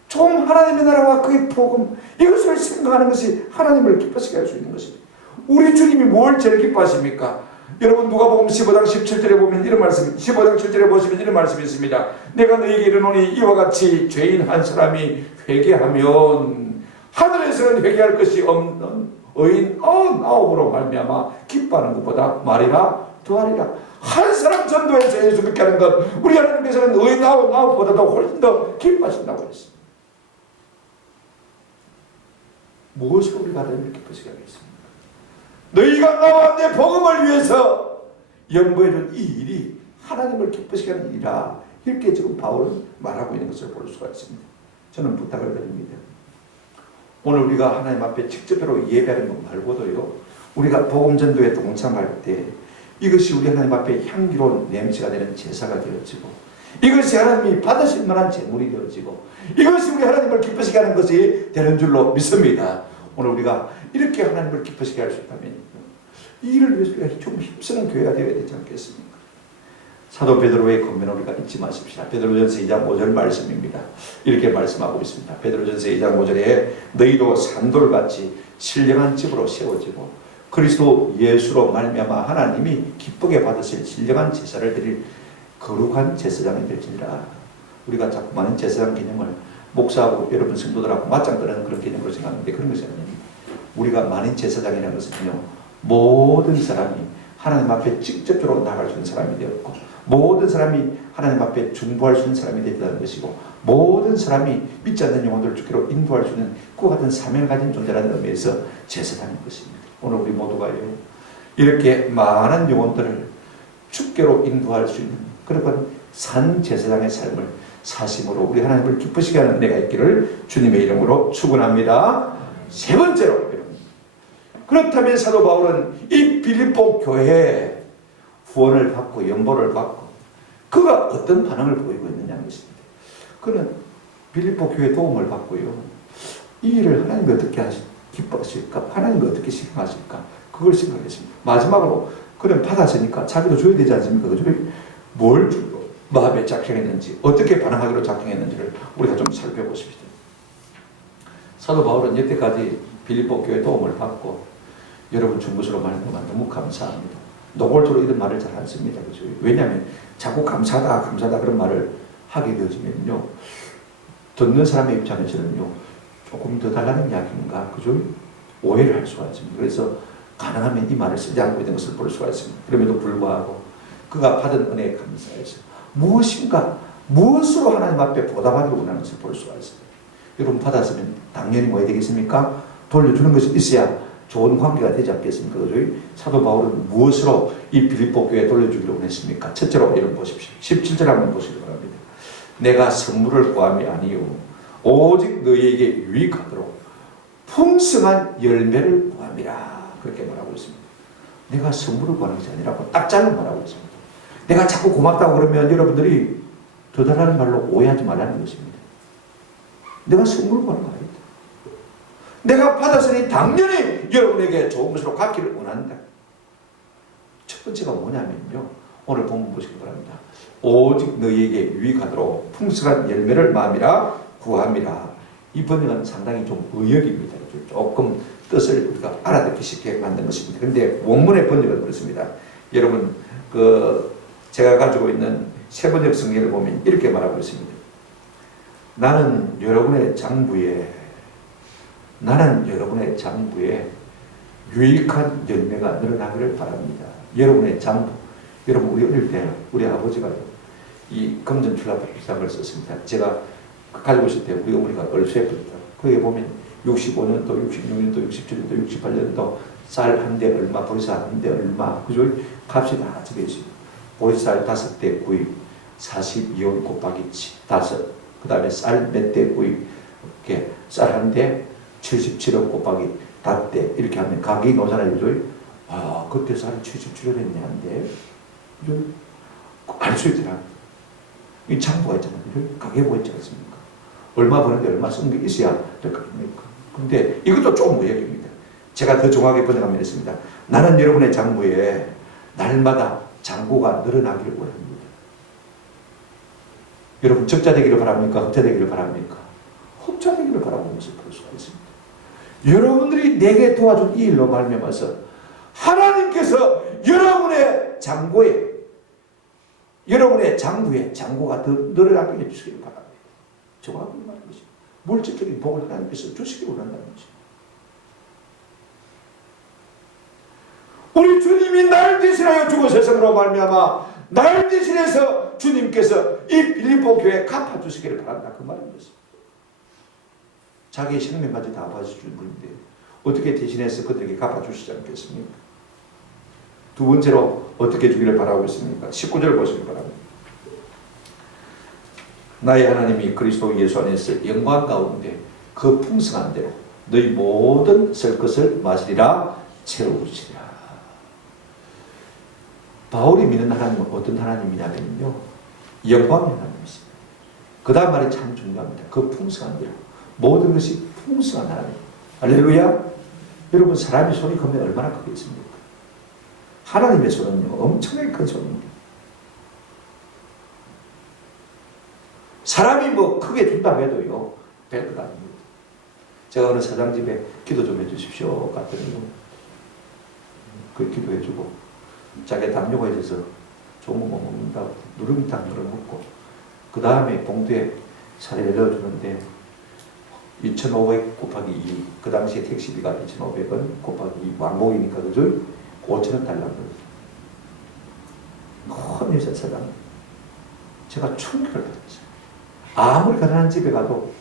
좀 하나님의 나라와 그의 복음, 이것을 생각하는 것이 하나님을 기쁘시게 할 수 있는 것입니다. 우리 주님이 뭘 제일 기뻐하십니까? 여러분, 누가복음 15장 17절에 보면 이런 말씀, 15장 7절에 보시면 이런 말씀이 있습니다. 내가 너에게 이르노니 이와 같이 죄인 한 사람이 회개하면 하늘에서는 회개할 것이 없는 의인 99으로 말미암아 기뻐하는 것보다 말이라 더하리라. 한 사람 전도해서 예수 믿게 하는 것, 우리 하나님께서는 의인 99보다도 훨씬 더 기뻐하신다고 했습니다. 무엇을 우리가 하나님을 기쁘시게 하겠습니까? 너희가 나와 내 복음을 위해서 연구해준 이 일이 하나님을 기쁘시게 하는 일이라, 이렇게 지금 바울은 말하고 있는 것을 볼 수가 있습니다. 저는 부탁을 드립니다. 오늘 우리가 하나님 앞에 직접적으로 예배하는 것 말고도요, 우리가 복음 전도에 동참할 때 이것이 우리 하나님 앞에 향기로운 냄새가 되는 제사가 되어지고, 이것이 하나님이 받으실 만한 제물이 되어지고, 이것이 우리 하나님을 기쁘시게 하는 것이 되는 줄로 믿습니다. 오늘 우리가 이렇게 하나님을 기쁘시게 할 수 있다면 이 일을 위해서 우리가 좀 힘쓰는 교회가 되어야 되지 않겠습니까? 사도 베드로의 권면을 우리가 잊지 마십시다. 베드로전서 2장 5절 말씀입니다. 이렇게 말씀하고 있습니다. 베드로전서 2장 5절에 너희도 산돌같이 신령한 집으로 세워지고 그리스도 예수로 말미암아 하나님이 기쁘게 받으실 신령한 제사를 드릴 거룩한 제사장이 될지니라. 우리가 자꾸 많은 제사장 개념을 목사하고 여러분 성도들하고 맞짱 뜨는 그런 개념으로 생각하는데 그런 것이 아닙니다. 우리가 많은 제사장이라는 것은요, 모든 사람이 하나님 앞에 직접적으로 나갈 수 있는 사람이 되었고, 모든 사람이 하나님 앞에 중보할 수 있는 사람이 되었다는 것이고, 모든 사람이 믿지 않는 영혼들을 주께로 인도할 수 있는 그와 같은 사명을 가진 존재라는 의미에서 제사장인 것입니다. 오늘 우리 모두가요, 이렇게 많은 영혼들을 주께로 인도할 수 있는 그런 산 제사장의 삶을 사심으로 우리 하나님을 기쁘시게 하는 은혜가 있기를 주님의 이름으로 축원합니다. 세 번째로, 여러분, 그렇다면 사도 바울은 이 빌립보 교회에 후원을 받고 연보를 받고 그가 어떤 반응을 보이고 있느냐는 것입니다. 그는 빌립보 교회 도움을 받고요, 이 일을 하나님이 어떻게 기뻐하실까, 하나님이 어떻게 신경하실까, 그걸 생각했습니다. 마지막으로 그는 받았으니까 자기도 줘야 되지 않습니까? 그죠? 뭘 주고 마음에 작정했는지, 어떻게 반응하기로 작정했는지를 우리가 좀 살펴보십시다. 사도 바울은 여태까지 빌립보 교회 도움을 받고 여러분 준 것으로 말하면 너무 감사합니다. 노골적으로 이런 말을 잘 안 씁니다. 그죠? 왜냐하면 자꾸 감사하다, 감사하다 그런 말을 하게 되어지면요, 듣는 사람의 입장에서는요, 조금 더 달라는 이야기인가, 그죠? 오해를 할 수가 있습니다. 그래서 가능하면 이 말을 쓰지 않고 있는 것을 볼 수가 있습니다. 그럼에도 불구하고 그가 받은 은혜에 감사해서 무엇으로 하나님 앞에 보답하기를 원하는 것을 볼 수가 있습니다. 여러분 받았으면 당연히 뭐 해야 되겠습니까? 돌려주는 것이 있어야 좋은 관계가 되지 않겠습니까? 그죠? 사도 바울은 무엇으로 이 빌립보 교회에 돌려주기로 원했습니까? 첫째로 이런 보십시오. 17절 한번 보시기 바랍니다. 내가 선물을 구함이 아니요 오직 너희에게 유익하도록 풍성한 열매를 구함이라. 그렇게 말하고 있습니다. 내가 선물을 구하는 것이 아니라고 딱 잘라 말하고 있습니다. 내가 자꾸 고맙다고 그러면 여러분들이 더 달라는 말로 오해하지 말라는 것입니다. 내가 선물을 구하는 거 아니다. 내가 받았으니 당연히 여러분에게 좋은 것으로 갚기를 원한다. 첫 번째가 뭐냐면요, 오늘 본문 보시기 바랍니다. 오직 너희에게 유익하도록 풍성한 열매를 마음이라 구함이라. 이 번역은 상당히 좀 의역입니다. 조금 뜻을 우리가 알아듣기 쉽게 만든 것입니다. 그런데 원문의 번역은 그렇습니다. 여러분, 제가 가지고 있는 세번역 성경을 보면 이렇게 말하고 있습니다. 나는 여러분의 장부에 유익한 열매가 늘어나기를 바랍니다. 여러분의 장부. 여러분, 우리 어릴 때 우리 아버지가 이 금전출납 비상을 썼습니다. 제가 가지고 있을 때 우리 어머니가 얼수했거든요. 거기에 보면 65년도, 66년도, 67년도, 68년도 쌀 한 대 얼마, 보리쌀 한 대 얼마, 그죠? 값이 다 적혀 있어요. 보리쌀 5대 구입, 42원 곱하기 5. 그 다음에 쌀 몇 대 구입, 이렇게 쌀 한 대 77원 곱하기 5대 이렇게 하면 가격이 나오잖아요. 그죠? 아, 그때 쌀이 77원 했네, 한데. 그죠? 알 수 있더라. 이 장부가 있잖아요. 그죠? 가계부가 있지 않습니까? 얼마 버는데 얼마 쓰는 게 있어야 될 거 아닙니까? 근데 이것도 조금 의역입니다. 제가 더 정확하게 번역하면 이렇습니다. 나는 여러분의 장부에 날마다 잔고가 늘어나기를 원합니다. 여러분 적자 되기를 바랍니까? 흑자 되기를 바랍니까? 흑자 되기를 바라보는 것을 볼 수가 있습니다. 여러분들이 내게 도와준 이 일로 말미암아서 하나님께서 여러분의 장부에 잔고가 더 늘어나게 해주시기를 바랍니다. 정확하게 말하는 것입니다. 물질적인 복을 하나님께서 주시기 원한다는 것입니다. 우리 주님이 날 대신하여 죽으셨으므로 말미암아 날 대신해서 주님께서 이 빌립보 교회에 갚아주시기를 바란다. 그 말인 것입니다. 자기의 생명까지 다 바쳐준 분인데 어떻게 대신해서 그들에게 갚아주시지 않겠습니까? 두 번째로 어떻게 주기를 바라고 있습니까? 19절 보시기 바랍니다. 나의 하나님이 그리스도 예수 안에서 영광 가운데 그 풍성한 대로 너희 모든 쓸 것을 마시리라 채우시리라. 바울이 믿는 하나님은 어떤 하나님이냐면요, 영광의 하나님이십니다. 그 다음 말이 참 중요합니다. 그 풍성한 대로 모든 것이 풍성한 하나님. 할렐루야. 여러분, 사람의 손이 크면 얼마나 크겠습니까? 하나님의 손은요 엄청나게 큰 손입니다. 사람이 뭐 크게 준다고 해도요, 별것 아닙니다. 제가 어느 사장 집에 기도 좀 해주십시오 갔더니 그 기도해주고 자기 담요가 있어서 좋은 거 못 먹는다고 누룽탕 늘어먹고 그 다음에 봉투에 사례를 넣어주는데 2,500 곱하기 2, 그 당시에 택시비가 2,500원 곱하기 2, 왕복이니까 그죠? 5,000원 달라는 거죠. 큰 여자 사장. 제가 충격을 받았어요. 아무리 가난한 집에 가도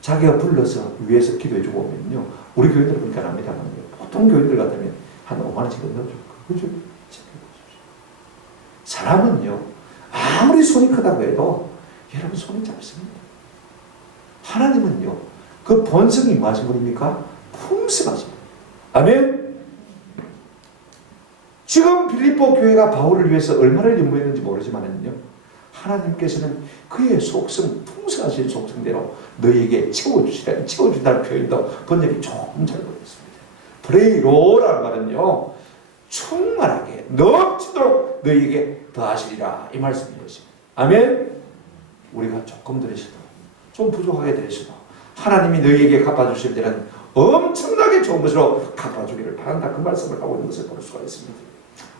자기가 불러서 위에서 기도해주고 오면요, 우리 교인들 보니까 안 합니다만 보통 교인들 같으면 한 5만 원씩 넣어줄 거. 그죠? 사람은요, 아무리 손이 크다고 해도 여러분 손이 짧습니다. 하나님은요, 그 본성이 무엇인 분입니까? 풍성하십니다. 아멘. 지금 빌립보 교회가 바울을 위해서 얼마나 연구했는지 모르지만은요, 하나님께서는 그의 속성, 풍성하신 속성대로 너희에게 채워주시라는, 채워준다는 표현도 번역이 조금 잘못했습니다. 브레이로라는 말은요, 충만하게 넘치도록 너희에게 더하시리라, 이 말씀이었습니다. 아멘. 우리가 조금 들으셔도, 좀 부족하게 들으셔도 하나님이 너희에게 갚아주실 때는 엄청나게 좋은 것으로 갚아주기를 바란다, 그 말씀을 하고 있는 것을 볼 수가 있습니다.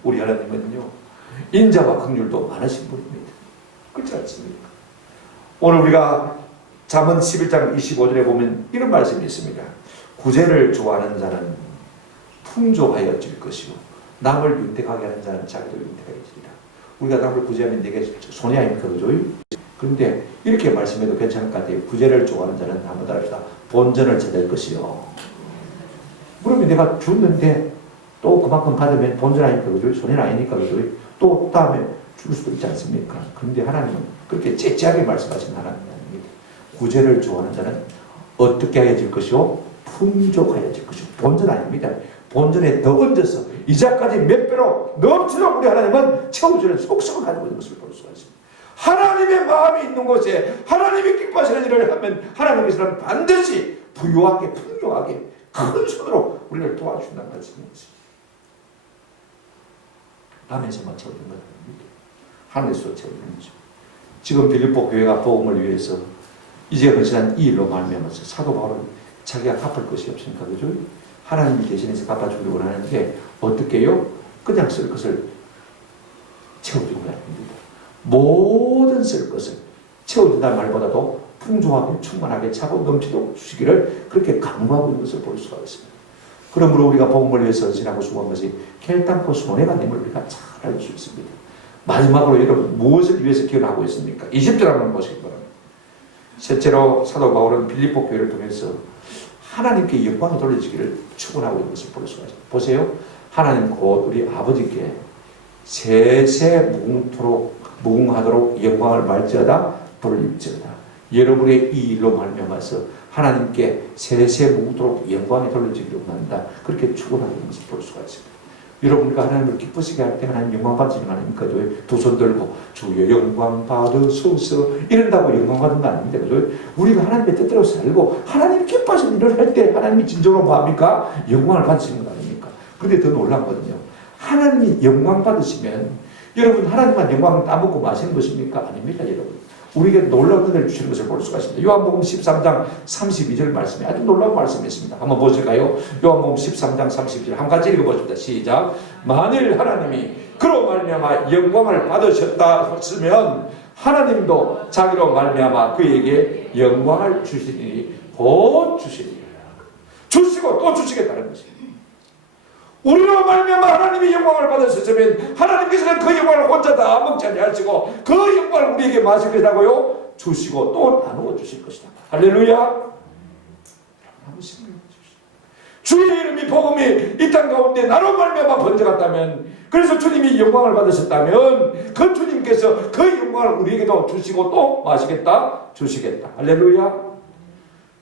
우리 하나님은요, 인자와 긍휼도 많으신 분입니다. 그렇지 않습니까? 오늘 우리가 잠언 11장 25절에 보면 이런 말씀이 있습니다. 구제를 좋아하는 자는 풍족하여질 것이요 남을 윤택하게 하는 자는 자기도 윤택하여지리라. 우리가 남을 구제하면 내게 손해 아닙니까? 그죠? 그런데 이렇게 말씀해도 괜찮을 것 같아요. 구제를 좋아하는 자는 한번 따라합시다. 본전을 찾을 것이요. 그러면 내가 줬는데 또 그만큼 받으면 본전 아닙니까? 그죠? 손해는 아니니까. 그죠? 또 다음에 줄 수도 있지 않습니까? 그런데 하나님은 그렇게 째째하게 말씀하신 하나님이 아닙니다. 구제를 좋아하는 자는 어떻게 하여질 것이요? 풍족하여질 것이요. 본전 아닙니다. 본전에 더 얹어서 이자까지 몇 배로 넘치도록 우리 하나님은 채워주는 속성을 가지고 있는 것을 볼 수가 있습니다. 하나님의 마음이 있는 곳에 하나님이 기뻐하시는 일을 하면 하나님께서는 반드시 부유하게 풍요하게 큰 손으로 우리를 도와준다는 말씀이었습니다. 남에서만 채워주는 것 아닙니다. 하늘에서 채워주는 거죠. 지금 빌립보 교회가 복음을 위해서 이제 헌신한 이 일로 말미암아서 사도 바울은 자기가 갚을 것이 없으니까, 그죠? 하나님이 대신해서 갚아주려고 하는데 어떻게 해요? 그냥 쓸 것을 채워주는 거 아닙니다. 모든 쓸 것을 채워준다는 말보다도 풍족하게 충만하게 차고 넘치도록 주시기를 그렇게 강구하고 있는 것을 볼 수가 있습니다. 그러므로 우리가 복음을 위해서 헌신하고 수고한 것이 결단코 손해가 됨을 우리가 잘 알 수 있습니다. 마지막으로 여러분 무엇을 위해서 기원하고 있습니까? 20절 한번 보시기 바랍니다. 셋째로 사도 바울은 빌립보 교회를 통해서 하나님께 영광이 돌려지기를 축원하고 있는 것을 볼 수가 있습니다. 보세요. 하나님 곧 우리 아버지께 세세 무궁하도록 영광을 말지어다 돌릴지어다. 여러분의 이 일로 말미암아서 하나님께 세세 무궁하도록 영광이 돌려지기를 원한다. 그렇게 축원하고 있는 것을 볼 수가 있습니다. 여러분과 하나님을 기쁘시게 할 때 하나님 영광 받으시는 거 아닙니까? 두 손 들고 주여 영광 받으소서 이런다고 영광 받는 거 아닙니다. 그죠? 우리가 하나님의 뜻대로 살고 하나님 기뻐하시는 일을 할 때 하나님이 진정으로 뭐합니까? 영광을 받으시는 거 아닙니까? 그런데 더 놀라운 거는요, 하나님이 영광 받으시면 여러분 하나님만 영광을 따먹고 마시는 것입니까? 아닙니다. 여러분 우리에게 놀라운 은혜를 주시는 것을 볼 수가 있습니다. 요한복음 13장 32절 말씀이 아주 놀라운 말씀이었습니다. 한번 보실까요? 요한복음 13장 32절 한 가지 읽어보십니다. 시작. 만일 하나님이 그로 말미암아 영광을 받으셨다 했으면 하나님도 자기로 말미암아 그에게 영광을 주시니 곧 주시리라. 주시고 또 주시겠다는 것입니다. 우리로 말미암아 하나님이 영광을 받으셨으면 하나님께서는 그 영광을 혼자 다 먹지 아니하시고 그 영광을 우리에게 마시겠다고요? 주시고 또 나누어 주실 것이다. 할렐루야. 주의 이름이 복음이 이 땅 가운데 나로 말미암아 번져갔다면, 그래서 주님이 영광을 받으셨다면 그 주님께서 그 영광을 우리에게도 주시고 또 마시겠다 주시겠다. 할렐루야.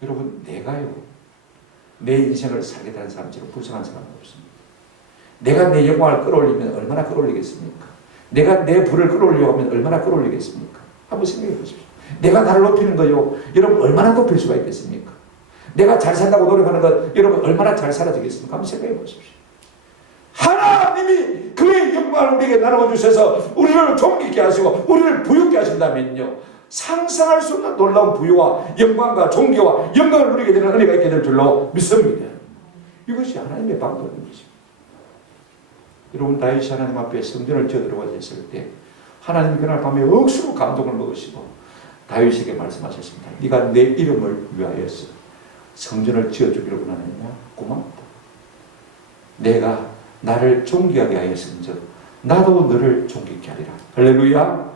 여러분 내가요 내 인생을 살겠다는 사람처럼 불쌍한 사람은 없습니다. 내가 내 영광을 끌어올리면 얼마나 끌어올리겠습니까? 내가 내 부를 끌어올리려고 하면 얼마나 끌어올리겠습니까? 한번 생각해 보십시오. 내가 나를 높이는 거요, 여러분 얼마나 높일 수가 있겠습니까? 내가 잘 산다고 노력하는 것, 여러분 얼마나 잘 살아지겠습니까? 한번 생각해 보십시오. 하나님이 그의 영광을 우리에게 나눠주셔서 우리를 존귀케 하시고 우리를 부유케 하신다면요, 상상할 수 없는 놀라운 부유와 영광과 존귀와 영광을 누리게 되는 은혜가 있게 될 줄로 믿습니다. 이것이 하나님의 방법입니다. 여러분, 다윗이 하나님 앞에 성전을 지어 들어가셨을 때 하나님이 그날 밤에 억수로 감동을 먹으시고 다윗에게 말씀하셨습니다. 네가 내 이름을 위하여서 성전을 지어주기로 원하느냐? 고맙다. 내가 나를 존귀하게 하였은즉 나도 너를 존귀케 하리라. 할렐루야.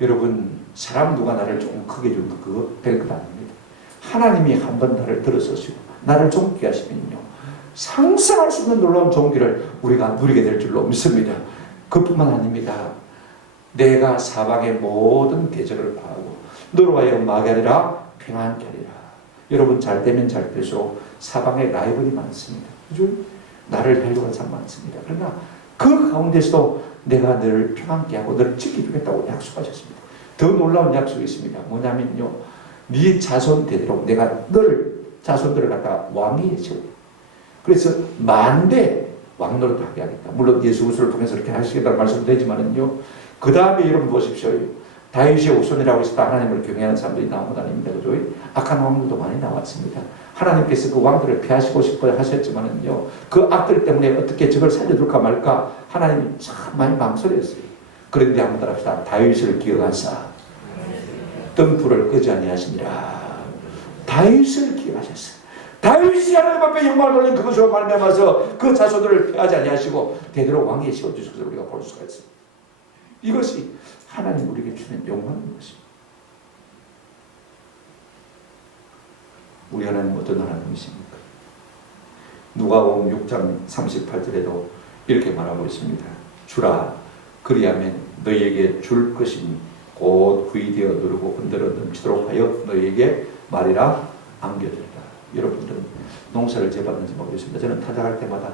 여러분, 사람 누가 나를 조금 크게 주면 그거 별것 아닙니다. 하나님이 한번 나를 들어서시고 나를 존귀케 하시면요, 상상할 수 없는 놀라운 존귀를 우리가 누리게 될 줄로 믿습니다. 그뿐만 아닙니다. 내가 사방의 모든 계절을 파하고 너로 하여금 마게 하리라, 평안케 하리라. 여러분, 잘 되면 잘 될수록 사방에 라이벌이 많습니다. 그죠? 나를 벨려간 사람 많습니다. 그러나 그 가운데서도 내가 너를 평안케 하고 너를 지켜주겠다고 약속하셨습니다. 더 놀라운 약속이 있습니다. 뭐냐면요, 네 자손 대대로 내가 너를 자손들을 갖다가 왕위에 세워. 그래서 만대 왕노릇 하게 하겠다. 물론 예수 그리스도를 통해서 그렇게 하시겠다는 말씀도 되지만은요, 그 다음에 여러분 보십시오. 다윗의 후손이라고 해서 하나님을 경외하는 사람들이 나온 것 아닙니다. 그죠? 악한 왕들도 많이 나왔습니다. 하나님께서 그 왕들을 피하시고 싶어 하셨지만은요, 그 악들 때문에 어떻게 저걸 살려둘까 말까 하나님이 참 많이 망설였어요. 그런데 한번 따라합시다. 다윗을 기억하사 등불을 끄지 아니하시니라. 다윗을 기억하셨어요. 다윗이 하나님 앞에 영광을 돌린 그것으로 말미암아서 그 자손들을 피하지 아니하시고 대대로 왕위에 세워주신 것을 우리가 볼 수가 있습니다. 이것이 하나님 우리에게 주는 영광인 것입니다. 우리 하나님 어떤 하나님이십니까? 누가복음 6장 38절에도 이렇게 말하고 있습니다. 주라, 그리하면 너희에게 줄 것이니 곧 후이되어 누르고 흔들어 넘치도록 하여 너희에게 말이라 안겨주리라. 여러분들은 농사를 재봤는지 모르겠습니다. 저는 타작할 때마다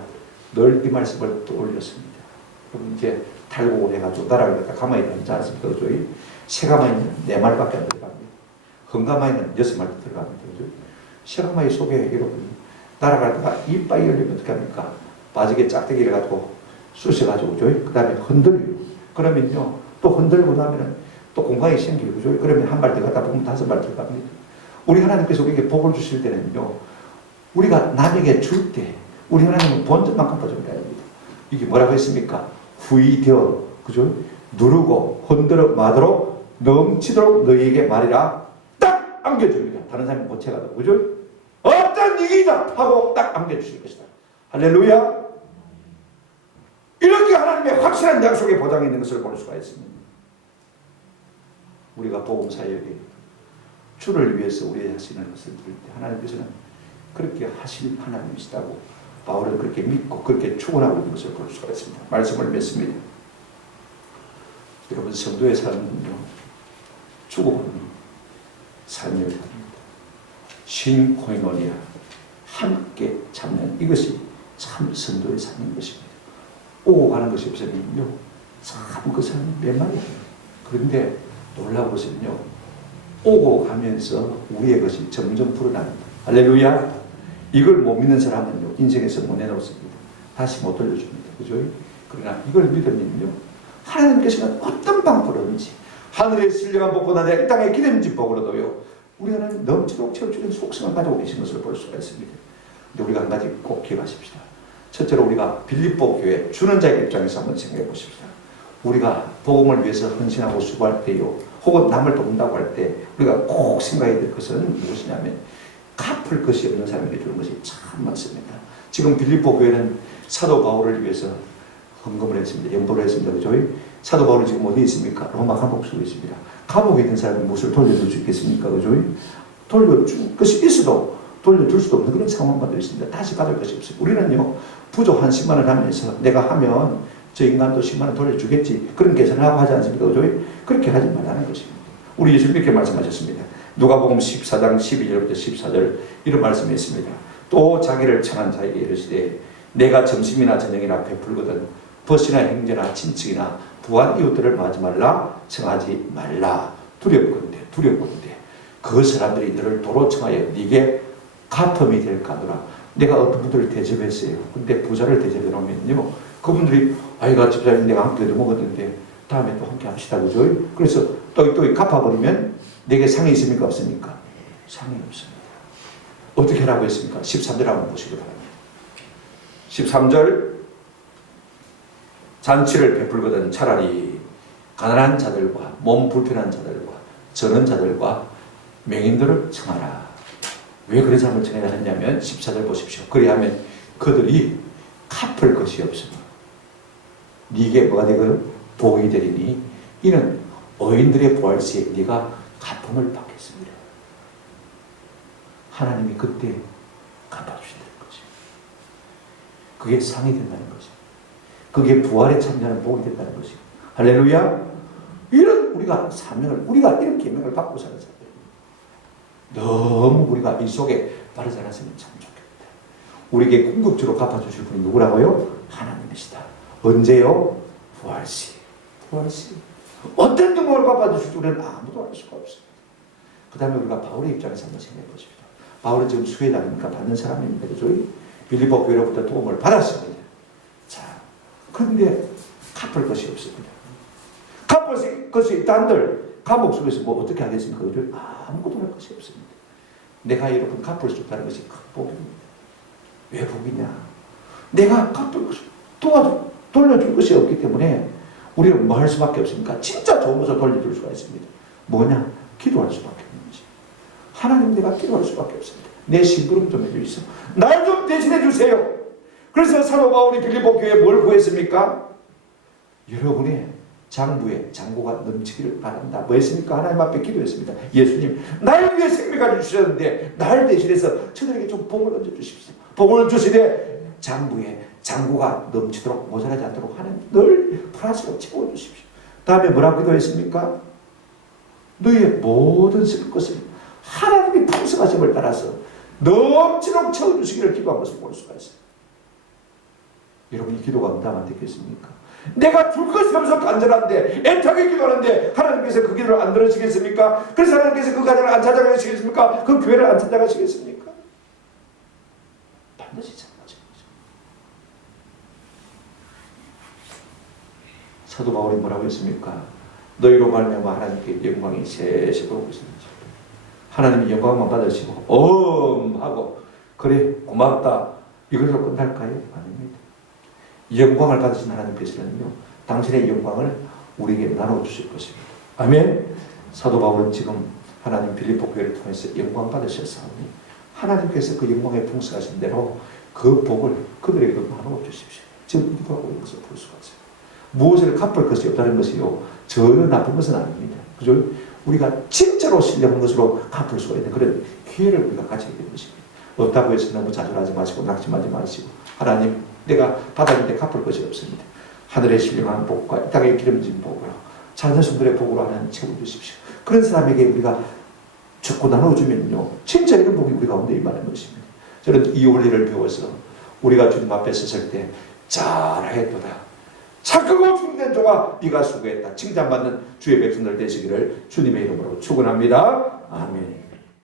늘 이 말씀을 떠올렸습니다. 그럼 이제 탈곡을 해가지고 나라를 갖다 가만히 있지 않습니까? 그죠? 새가마이는 4마리밖에 안 들어갑니다. 헝가마이는 6마리 들어갑니다. 그죠? 새가마이 속에 여러분 날아가다가 이빨이 열리면 어떻게 합니까? 바지게 짝대기를 가지고 쑤셔가지고 그죠? 그 다음에 흔들려요. 그러면요, 또 흔들고 나면은 또 공간이 생기고 그죠? 그러면 한 발 들어가다 보면 5발 들어갑니다. 우리 하나님께서 우리에게 복을 주실 때는요, 우리가 남에게 줄 때 우리 하나님은 본전만큼 봐줍니다. 이게 뭐라고 했습니까? 후이되어, 그죠? 누르고 흔들어 마도록 넘치도록 너희에게 말이라 딱 안겨줍니다. 다른 사람이 못 채가도, 그죠? 어떤 이기다 하고 딱 안겨주실 것이다. 할렐루야. 이렇게 하나님의 확실한 약속의 보장이 있는 것을 볼 수가 있습니다. 우리가 복음 사역에 주를 위해서 우리의 자신을 것을 드릴 때 하나님께서는 그렇게 하실 하나님이시다고 바울은 그렇게 믿고 그렇게 축원하고 있는 것을 볼 수가 있습니다. 말씀을 맺습니다. 여러분, 성도의 삶은요, 죽음은 삶을 삽니다. 신코이노니아, 함께 잡는 이것이 참 성도의 삶인 것입니다. 오고 가는 것이 없으면요, 참 그 삶이 멸망이에요. 그런데 놀라운 것은요, 오고 가면서 우리의 것이 점점 불어납니다. 할렐루야. 이걸 못 믿는 사람은요, 인생에서 못 내놓습니다. 다시 못 돌려줍니다. 그죠? 그러나 이걸 믿으면요, 하나님께서는 어떤 방법으로든지 하늘의 신령한 복보다 내 이 땅의 기름진 복으로도요, 우리 하나님 넘치도록 채워주는 속성을 가지고 계신 것을 볼 수가 있습니다. 근데 우리가 한 가지 꼭 기억하십시다. 첫째로 우리가 빌립보 교회 주는 자의 입장에서 한번 생각해 보십시다. 우리가 복음을 위해서 헌신하고 수고할 때요, 혹은 남을 돕는다고 할 때 우리가 꼭 생각해야 될 것은 무엇이냐면 갚을 것이 없는 사람에게 주는 것이 참 많습니다. 지금 빌립보 교회는 사도 바울을 위해서 헌금을 했습니다. 연보를 했습니다. 그죠? 사도 바울은 지금 어디 있습니까? 로마 감옥 속에 있습니다. 감옥에 있는 사람이 무엇을 돌려줄 수 있겠습니까? 그죠? 돌려줄 것이 있어도 돌려줄 수도 없는 그런 상황만 되어 있습니다. 다시 받을 것이 없어요. 우리는요, 부족 한 10만 원 하면서 내가 하면 저 인간도 10만 원 돌려주겠지, 그런 계산을 하고 하지 않습니까? 그죠? 그렇게 하지 말라는 것입니다. 우리 예수님 이렇게 말씀하셨습니다. 누가복음 14장 12절부터 14절 이런 말씀이 있습니다. 또 자기를 청한 자에게 이르시되 내가 점심이나 저녁이나 베풀거든 벗이나 형제나 친척이나 부한 이웃들을 맞지 말라, 청하지 말라. 두렵건대 그 사람들이 너를 도로 청하여 네게 가품이 될까더라. 내가 어떤 분들을 대접했어요. 근데 부자를 대접해 놓으면요, 그분들이 아이가 집사님 내가 함께 얻어먹었는데 다음에 또 함께 합시다. 그죠? 그래서 또 갚아버리면 내게 상이 있습니까? 없습니까? 상이 없습니다. 어떻게 하라고 했습니까? 13절 한번 보시기 바랍니다. 13절 잔치를 베풀거든 차라리 가난한 자들과 몸 불편한 자들과 저는 자들과 맹인들을 청하라. 왜 그런 사람을 청해야 했냐면 14절 보십시오. 그리하면 그들이 갚을 것이 없으며 네게 뭐가 되거든? 복이 되리니 이는 어인들의 부활시에 네가 갚음을 받겠습니다. 하나님이 그때 갚아주신다는 거죠. 그게 상이 된다는 거죠. 그게 부활에 참여하는 복이 된다는 거죠. 할렐루야. 이런 우리가 사명을, 우리가 이런 계명을 받고 사는 사람들, 너무 우리가 이 속에 빠르지 않았으면 참 좋겠다. 우리에게 궁극적으로 갚아주실 분이 누구라고요? 하나님이시다. 언제요? 부활시. 부활시. 어떤 능력을 갚아주실지 우리는 아무도 알 수가 없습니다. 그 다음에 우리가 바울의 입장에서 한번 생각해 보십시오. 바울은 지금 수혜당이니까 받는 사람입니다. 그죠? 빌립보 교회로부터 도움을 받았습니다. 자, 그런데 갚을 것이 없습니다. 갚을 것이 있다는들 감옥 속에서 뭐 어떻게 하겠습니까? 아무것도 할 것이 없습니다. 내가 여러분 갚을 수 없다는 것이 큰 복입니다. 왜 복이냐? 내가 갚을 것이 돌려줄 것이 없기 때문에 우리는 뭐 할 수밖에 없습니까? 진짜 좋은 것을 돌려줄 수가 있습니다. 뭐냐? 기도할 수밖에 없는 것이. 하나님, 내가 기도할 수밖에 없습니다. 내 심부름 좀 해주시오. 날 좀 대신해 주세요. 그래서 사도 바울이 빌립보 교회에 뭘 구했습니까? 여러분의 장부에 장고가 넘치기를 바란다. 뭐 했습니까? 하나님 앞에 기도했습니다. 예수님, 나를 위해 생명을 주셨는데 날 대신해서 저들에게 좀 복을 얹어 주십시오. 복을 주시되 장부에 장고가 넘치도록 모자라지 않도록 하나님 늘 플러스로 채워 주십시오. 다음에 뭐라고 기도했습니까? 너희의 모든 쓸 것을 하나님의 풍성하심을 따라서 넘치도록 채워주시기를 기도한 것을 볼 수가 있어요. 여러분이 기도가 응답 안 됐겠습니까? 내가 줄 것이 없어서 간절한데 애타게 기도하는데 하나님께서 그 기도를 안 들으시겠습니까? 그래서 하나님께서 그 가정을 안 찾아가시겠습니까? 그 교회를 안 찾아가시겠습니까? 반드시 찾아가시는 거죠. 사도 바울이 뭐라고 했습니까? 너희로 말미암아 하나님께 영광이 세세도록 있습니다. 하나님이 영광만 받으시고 하고 그래 고맙다 이걸로 끝날까요? 아닙니다. 영광을 받으신 하나님께서는요 당신의 영광을 우리에게 나눠주실 것입니다. 아멘. 사도 바울은 지금 하나님 빌립보 교회를 통해서 영광 받으셨사오니 하나님께서 그 영광에 풍성하신 대로 그 복을 그들에게 나눠주십시오. 지금 기도하고 있는 것을 볼 수가 있어요. 무엇을 갚을 것이 없다는 것이요 전혀 나쁜 것은 아닙니다. 그죠? 우리가 진짜로 신령한 것으로 갚을 수가 있는 그런 기회를 우리가 가지게 되는 것입니다. 없다고 해서 너무 좌절하지 마시고 낙심하지 마시고 하나님 내가 받았는데 갚을 것이 없습니다. 하늘의 신령한 복과 이 땅의 기름진 복으로 자녀손들의 복으로 하나님 채워주십시오. 그런 사람에게 우리가 적고 나눠주면요 진짜 이런 복이 우리 가운데 임하는 것입니다. 저는 이 원리를 배워서 우리가 주님 앞에 섰을 때 잘하였도다. 착하고 충된 종아 네가 수고했다. 칭찬받는 주의 백성들 되시기를 주님의 이름으로 축원합니다. 아멘.